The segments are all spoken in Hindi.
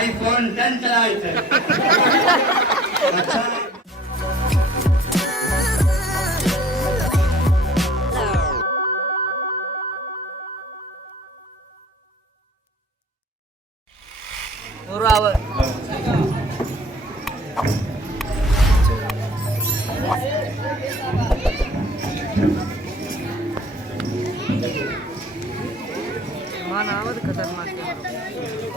iPhone 10 चलायचं. अच्छा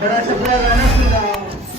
बड़ा सपना गाना सुन रहा हूँ.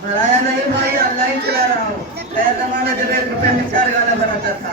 बनाया नहीं भाई, ऑनलाइन चला रहा हूँ. नया जमाना जब 1 रुपए में 4 गाना बनाता था.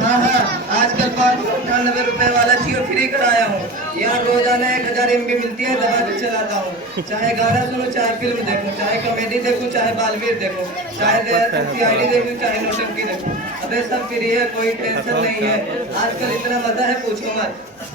हाँ हाँ, आजकल 598 रुपए वाला जियो फ्री कराया हूँ. यहाँ रोजाना 1000 MB मिलती है. दबा के चलाता हूँ. चाहे गाना सुनो, चाहे फिल्म देखो, चाहे कॉमेडी देखो, चाहे बालवीर देखो, चाहे CID देखो, चाहे नौटंकी देखो. अबे सब फ्री है, कोई टेंशन नहीं है. आजकल इतना मजा है पूछो मत.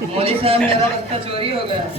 मौली साहब मेरा बस्ता चोरी हो गया.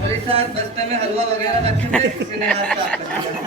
मौली साहब बस्ते में हलवा वगैरह रखे थे, किसी ने हाथ साफ कर दिया.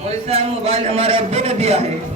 मौली साहब मोबाइल हमारे अब्बू ने दिया है.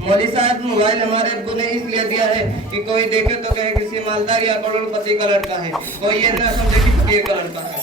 मौली साहब मोबाइल हमारे अब्बू ने इसलिए दिया है कि कोई देखे तो कहे किसी मालदार या करोड़पति का लड़का है. कोई ये ना समझे कि फकीर का लड़का है.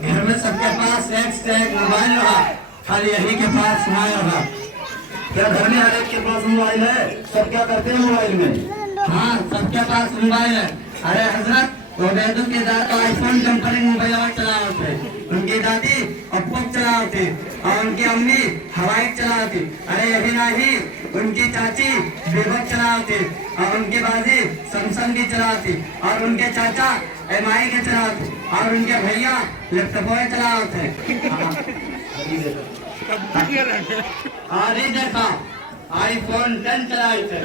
घर में सबके पास एक से एक मोबाइल रहा, खाली यही के पास नहीं रहा। क्या घर में हर एक के पास मोबाइल है? सब क्या करते हैं मोबाइल में? हाँ, सबके पास मोबाइल है। अरे हजरत, उबैदुल के दादा आईफोन कंपनी मोबाइल चलाते, उनकी दादी ओप्पो चलाते और उनकी अम्मी हवाई चलाती। अरे यही नहीं, उनकी चाची वीवो चलाती और उनकी बाजी सैमसंग की चलाती और उनके चाचा एमआई के चलाते और उनके भैया लैपटॉप चलाते। अरे देखा, आईफोन 10 चलाए थे।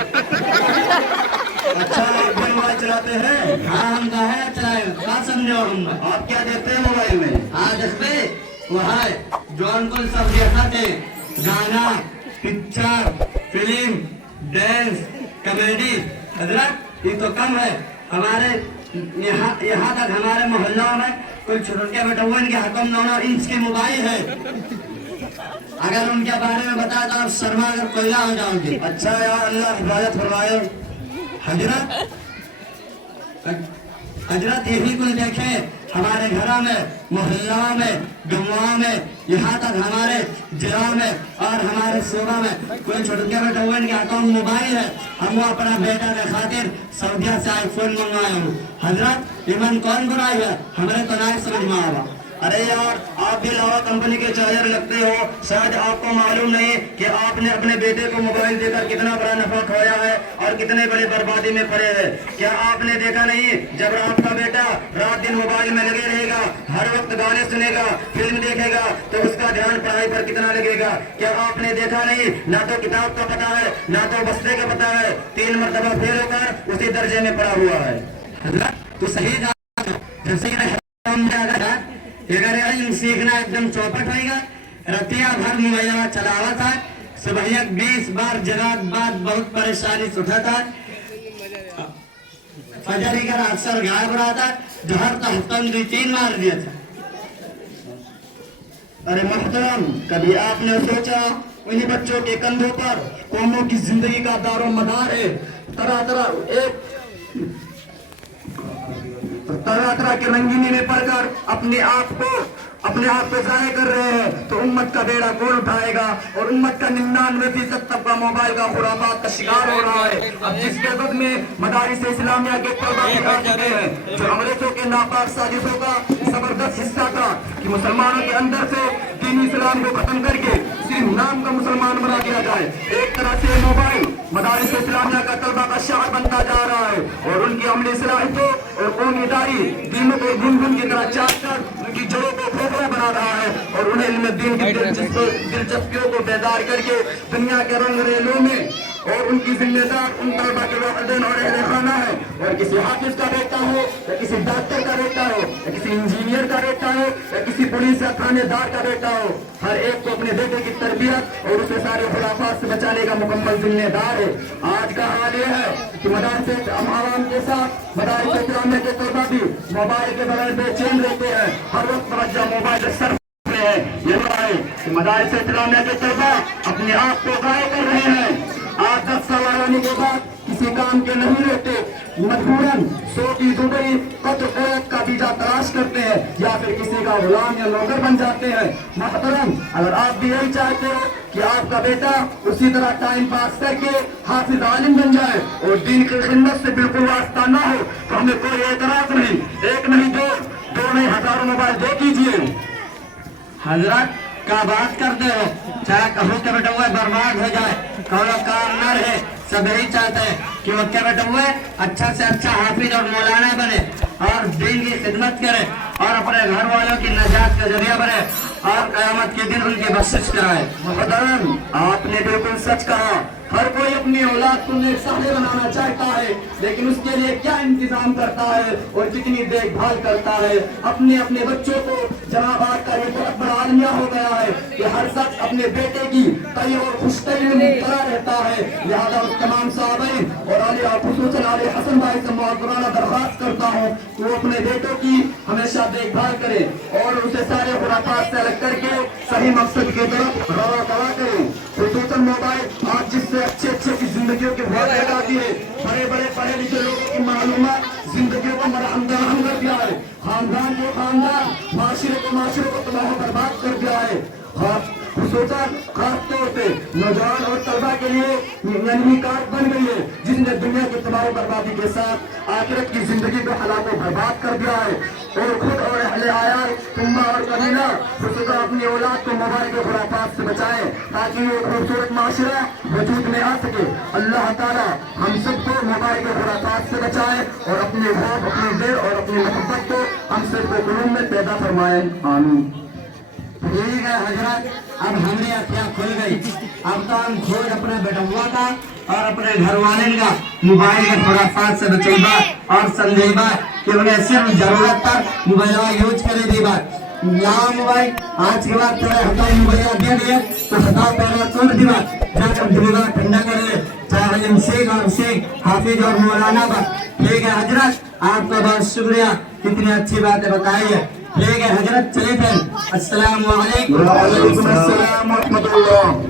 अच्छा, आप भी मोबाइल चलाते हैं? हाँ, हम तो है चलाए, क्या समझो हम। आप क्या देखते हैं मोबाइल में? आज पे वो है जो उनको सब दिखाते, गाना, पिक्चर, फिल्म, डांस, कॉमेडी। हजरत, ये तो कम है। हमारे यहाँ तक हमारे मोहल्लों में कुछ छोटे बटुए के हाथों में 9 इंच की मोबाइल है। अगर उनके बारे में बता तो आप शर्मा अगर कोयला हो जाओगे। अच्छा यार, अल्लाह हिफाजत फरमाए। हजरत यही कुछ देखे हमारे घरों में, मोहल्लों में, गाँवों में, यहाँ तक हमारे जिलों में और हमारे सूबा में कोई छोटे बटुए के हाथों में मोबाइल है। हम वो अपना बेटा के खातिर सऊदिया से आईफोन मंगवाए हूँ। हजरत, ईमान कौन बुराई है, हमारे तो नहीं समझ में आवा। अरे यार, आप भी लावा कंपनी के चार्जर लगते हो, शायद आपको मालूम नहीं कि आपने अपने बेटे को मोबाइल देकर कितना बड़ा नफा खोया है और कितने बड़ी बर्बादी में पड़े हैं। क्या आपने देखा नहीं, जब आपका बेटा रात दिन मोबाइल में लगे रहेगा, हर वक्त गाने सुनेगा, फिल्म देखेगा, तो उसका ध्यान पढ़ाई पर कितना लगेगा? क्या आपने देखा नहीं, ना तो किताब का पता है, ना तो बस्ते का पता है, 3 मरतबा फेल होकर उसी दर्जे में पड़ा हुआ है। तो सही सीखना एकदम चौपट होगा। रतिया भर मोबाइल चलावा था, सुबह 20 बार जगह बाद बहुत परेशानी से उठा था। फजर का अक्सर गायब रहा था, जहर तो हफ्ता में 2-3 मार दिया था। अरे मोहतरम, कभी आपने सोचा उन्हीं बच्चों के कंधों पर कौमों की जिंदगी का दारो मदार है? तरह तरह के रंगीनी में पढ़कर अपने आप को जाया कर रहे हैं, तो उम्मत का बेड़ा कौन उठाएगा? और उम्मत का 99% तबका मोबाइल का खुराफात का शिकार हो रहा है। अब जिस वक्त में मदारिस इस्लामिया के तलबा दिखा चुके हैं, जो अंग्रेजों के नापाक साजिशों का जबरदस्त हिस्सा था कि मुसलमानों के अंदर से दीन इस्लाम को खत्म करके सिर्फ नाम का मुसलमान बना दिया जाए। एक तरह से मोबाइल मदारिस इस्लामिया का तलबा का शहर बनता जा रहा है और उनकी अमली सलाहियतों और कौमीदारी दीनों को गुनगुन की तरह चाट कर उनकी जड़ों को खोखला बना रहा है और उन्हें इल्म दीन की दिलचस्पियों को बेदार करके दुनिया के रंग रेलों में और उनकी जिम्मेदार उन तलबा के वालिदैन और अहले खाना है। और किसी हाफिज का बेटा हो या किसी डॉक्टर का बेटा हो या किसी इंजीनियर का बेटा हो या किसी पुलिस या थानेदार का बेटा हो, हर एक को अपने बेटे की तरबियत और उसे सारे खुराफात से बचाने का मुकम्मल जिम्मेदार है। आज का हाल यह है कि मदारिस आवाम के साथ मदारिस इस्लामिया के तलबा भी मोबाइल के बगैर बेचैन रहते हैं, हर वक्त तवज्जो मोबाइल सर है। ये है कि मदारिस इस्लामिया के तलबा अपने आप को गायब कर रहे हैं। 8-10 साल आने के बाद किसी काम के नहीं रहते, मजबूरन 100 की दुबई कत्ल क़ैद का वीजा तलाश करते हैं या फिर किसी का गुलाम या नौकर बन जाते हैं। मोहतरम, अगर आप भी यही चाहते हो कि आपका बेटा उसी तरह टाइम पास करके हाफिज आलिम बन जाए और दीन की खिदमत से बिल्कुल वास्ता ना हो, तो हमें कोई एतराज नहीं। एक नहीं दो नहीं, हजारों मोबाइल दे कीजिए। हजरत का बात करते हो, चाहे कहो के बेटा हुए बर्बाद हो जाए, कहो काम न रहे, सब यही चाहते हैं कि वो क्या बेटा हुए अच्छा से अच्छा हाफिज और मौलाना बने और दीन की खिदमत करे और अपने घर वालों की नजात का जरिया बने और क़यामत के दिन उनकी बख्शिश कराए। मुहतरम, आपने बिल्कुल सच कहा। हर कोई अपनी औलाद को नेक साले बनाना चाहता है, लेकिन उसके लिए क्या इंतजाम करता है और कितनी देखभाल करता है। अपने अपने बच्चों को जनाबाद का ये बहुत बड़ा आलमिया हो गया है कि हर शख्स अपने बेटे की तय और खुशतरी में मुब्तला रहता है। लिहाजा उस तमाम साहबीन और खुसूसन आले हसन भाई से मुआवज़ाना दरख्वास्त करता हूँ कि वो अपने बेटों की हमेशा देखभाल करें और उसे सारे खुराफात से अलग करके सही मकसद की तरफ रवा दवा करें। खुसूसन मोबाइल आज जिससे अच्छे की जिंदगियों के बहुत लगाती है, बड़े बड़े पढ़े लिखे लोगों की मालूमात जिंदगियों को मरहम दरहम कर दिया है। है, खानदान को खानदान, माशरे को तबाह बर्बाद कर दिया है। खसूसन खास तौर पे नौजवान और तलबा के लिए नन्ही कार बन गई है, जिसने दुनिया की तबाह बर्बादी के साथ आखिरत की जिंदगी को हलाक बर्बाद कर दिया है। और खुद और अहले आयाल, उम्मा और कबीला खसूसन अपनी औलाद को मोबाइल के खुराफात से बचाएं, ताकि वो खूबसूरत माशरा वजूद में आ सके। अल्लाह ताला हम सबको मोबाइल के खुराफात से बचाए और अपने खौफ, अपनी दिल और अपनी मोहब्बत को हम सबको कुलूब में पैदा फरमाए। आमीन। ठीक है हजरत, अब हमारी आँखें खुल गई। अब तो हम खुद अपने बेटुआ का और अपने घर वाले का मोबाइल के खुराफात से बचेबा और समझेबा कि उन्हें सिर्फ जरूरत पर मोबाइल यूज करे दी बात। यहाँ मोबाइल आज के बाद तेरे हटा मोबाइल दे दिए तो हटा पहले तोड़ दी बात, जाकर दिमाग ठंडा कर ले, चाहे शेख और शेख हाफिज और मौलाना का। ठीक है हजरत, आपका बहुत शुक्रिया, कितनी अच्छी बातें बताई है। ठीक है हजरत, चलिए फिर अस्सलाम वालेकुम। वालेकुम अस्सलाम व रहमतुल्लाह।